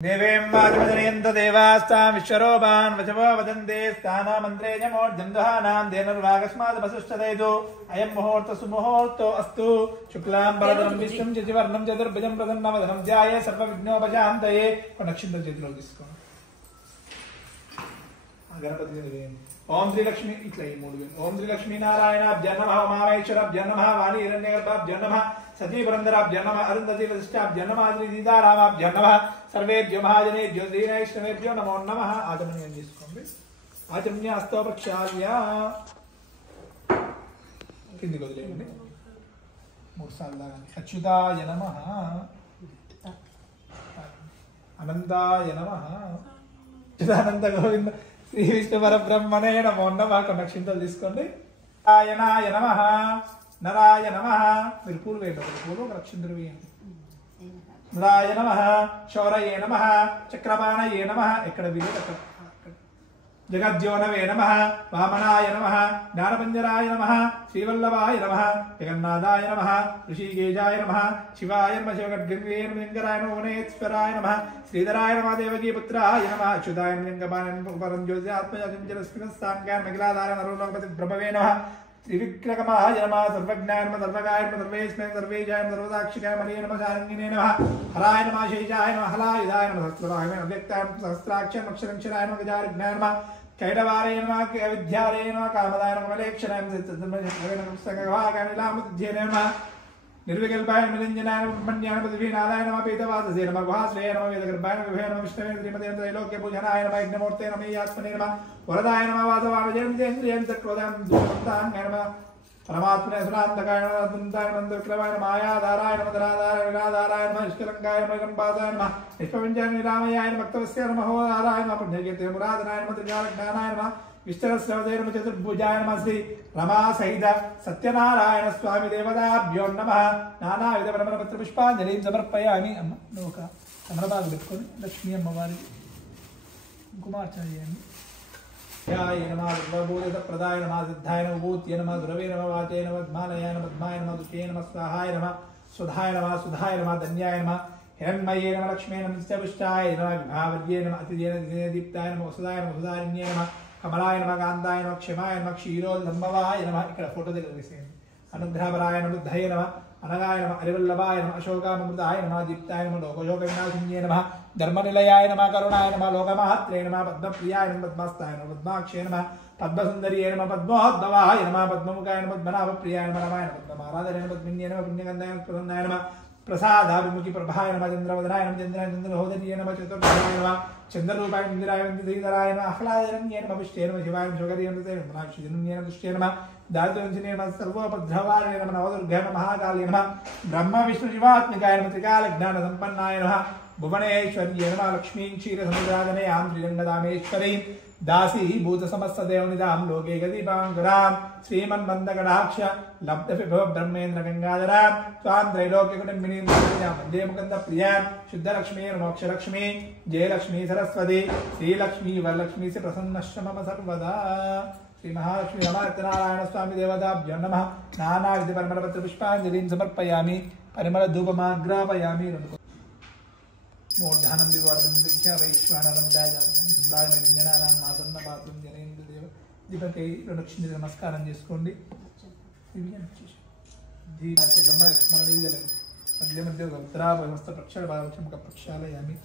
देवें वाजमजनयन्त देवास्तां विश्वरूपान् वचवो वदन्ते स्थानामन्त्रे जमोर्जन्दहानां देनुर्वागस्मादपसुष्टदेजो अयं मुहूर्त सुमुहूर्तो अस्तु शुक्लां वरदं विष्णुं चतुर्वर्णं चतुर्भुजं प्रसन्नवदनं ध्याये सर्वविघ्नोपशान्तये नक्षत्र చేతిలో తీసుకోండి గణపతి దేవి ఓం శ్రీ లక్ష్మీ ఇట్లా ఈ మూడు ఓం శ్రీ లక్ష్మీ నారాయణాభ్యో నమః ఉమామహేశ్వరాభ్యో నమః వాణి హిరణ్యగర్భాభ్యో నమః సతీ పురంధరాభ్యో నమః అరుంధతి వశిష్ఠాభ్యో నమః శ్రీ సీతారామాభ్యో నమః సర్వేభ్యో మహాజనేభ్యో శ్రీవైష్ణవేభ్యో నమో నమః ఆచమనీయం చేసుకోండి ఆచమనీయ హస్తో ప్రక్షాళ్య కిందికి వదిలేయండి మూడు సార్లు లాగండి అచ్యుతాయ నమః అనంతాయ నమః అచ్యుతానంద గోవింద శ్రీ విష్ణు పరబ్రహ్మణే నమో నమః నక్షత్రాలు తీసుకోండి నారాయణాయ నమః నరాయ నమః మీరు పూలు వేయండి పూలు నక్షత్రం వేయండి నరాయ నమః శౌరయే నమః చక్రపాణయే నమః ఎక్కడ వీలు అక్కడ జగజ్యోనవే నమః వామనాయ నమః జ్ఞానపంజరాయ నమః శ్రీవల్లభాయ నమః జగన్నాథాయ నమః ఋషికేశాయ నమః శివాయ నమః శివగడ్గంగే లింగరాయ నమః భువనేశ్వరాయ నమః శ్రీధరాయ నమః దేవకీ పుత్రాయ నమః అచ్యుతాయ లింగపాయ పరం జ్యోతి ఆత్మజంజలస్మినస్తాంగాయ మగిలాధార నరోలోకపతి బ్రహ్మవే నమః శ్రీవిక్రమాయ నమః సర్వజ్ఞాయ నమః సర్వగాయ నమః సర్వేస్మై సర్వేజాయ నమః సర్వసాక్షికాయ మణియ నమః శారంగినే నమః హరాయ నమః శేషాయ నమః హలాయుధాయ నమః సహస్రవాయ నమః అవ్యక్తాయ నమః సహస్రాక్షరం అక్షరంక్షరాయ నమః గజారిజ్ఞాయ నమః कैटवारे नमः विद्यालये नमः कामदाय नमः मलेक्षणाय नमः संगवागाय लामुद्ध्ये नमः निर्विकल्पाय नमः निरञ्जनाय नमः ब्रह्मण्याय नमः दिव्यनादाय नमः पीतवाससे नमः गुहाश्रये नमः वेदगर्भाय नमः विभवे नमः विष्णवे श्रीमते त्रैलोक्यपूजनाय नमः यज्ञमूर्ते नमः यात्मने नमः वरदाय नमः वासवामजयन्तेन्द्रियं चक्रोदां दुष्मन्ताङ्गाय नमः परमात्मने सुरान्तकाय नमः अद्भुताय नमः विक्रमाय नमः मायाधाराय नमः धराधाराय विनाधाराय नमः निष्कलङ्काय नमः कंपासाय नमः निष्पविञ्चाय निरामयाय नमः भक्तवस्याय नमः होदाराय नमः पुण्यकीर्ते मुरादनाय नमः त्रिकालज्ञानाय नमः विष्टरस्रवते नमः चतुर्भुजाय नमः श्री रमा सहित सत्यनारायण स्वामी देवताभ्यो नमः नानाविध परमपत्रपुष्पाञ्जलिं समर्पयामि अम्म नोका समरभागं పెట్టుకొని లక్ష్మీ అమ్మవారి కుంకుమార్చన చేయండి ध्याय नमः सर्वभूतप्रदाय नमः सिद्धाय नमः भूत्यै नमः गुरवे नमः वाचे नमः पद्मालयाय नमः पद्माय नमः दुष्टे नमः स्वाहाय नमः सुधाय नमः धन्याय नमः हिरण्मये नमः लक्ष्मी नमः नित्यपुष्टाय नमः विभावर्ये नमः अतिदेन दीप्ताय नमः वसुदाय नमः वसुधारिण्ये नमः कमलाय नमः कान्ताय नमः क्षमाय नमः क्षीरोल्लम्भवाय नमः ఇక్కడ ఫోటో దగ్గర వేసేయండి అనుగ్రహపరాయ నమः బుద్ధయే నమः అనగాయ నమः అరివల్లభాయ నమः అశోకామృతాయ నమः దీప్తాయ నమः లోకశోక వినాశిన్యే నమः धर्मनिलयाय नमः करुणाय नमः लोकमात्रे नमः पद्मप्रियाय नमः पद्मस्ताय नमः पद्माक्षे नमः पद्मसुन्दर्ये नमः पद्मोद्भवाय नमः पद्ममुखाय नमः पद्मनाभप्रियाय नमः नमाय नमः पद्माराधनाय नमः पद्मिन्ये नमः पुण्यगन्धाय नमः प्रसन्नाय नमः प्रसादाभिमुखी प्रभाय नमः चन्द्रवदनाय नमः चन्द्राय चन्द्रहोदर्ये नमः चतुर्भुजाय नमः चन्द्ररूपाय इन्दिराय वन्दितधराय नमः आह्लादरण्ये नमः पुष्टे नमः शिवाय नमः शिवकर्ये नमः नाक्षिजन्ये नमः तुष्टे नमः दातुवंशिने नमः सर्वोपद्रवाय नमः नवदुर्गाय नमः महाकाल्ये नमः ब्रह्म विष्णु शिवात्मिकाय नमः त्रिकालज्ञानसम्पन्नाय नमः भुवनेश्वर्ये नमः लक्ष्मीं क्षीरसमुद्राजनयां श्रीरङ्गदामेश्वरीं दासी भूतसमस्तदेवनिदां लोके गदीपाङ्कुरां श्रीमन्मन्दकटाक्ष लब्धविभव ब्रह्मेन्द्र गङ्गाधरां त्वां त्रैलोक्यकुटुम्बिनीं वन्दे मुकुन्दप्रियां शुद्धलक्ष्मी मोक्षलक्ष्मी जयलक्ष्मी सरस्वती श्रीलक्ष्मी वरलक्ष्मी से प्रसन्नश्च मम सर्वदा श्री महालक्ष्मी रमानारायण स्वामी देवताभ्यो नमः नानाविध परिमलपत्रपुष्पाञ्जलिं समर्पयामि परिमलधूपमाग्रापयामि मूर्धानं विवर्धनं विद्या वैश्वानरं दायानं సంప్రాయనజ్ఞానానాం మాసన్నపాత్రం జనేంద్రదేవ దీపకై ప్రదక్షిణ నమస్కారం చేసుకోండి దీపక బ్రహ్మ స్మరణ మధ్య మధ్య ఉత్తరాభస్త ప్రక్షాళ భావచముఖ ప్రక్షాళయామి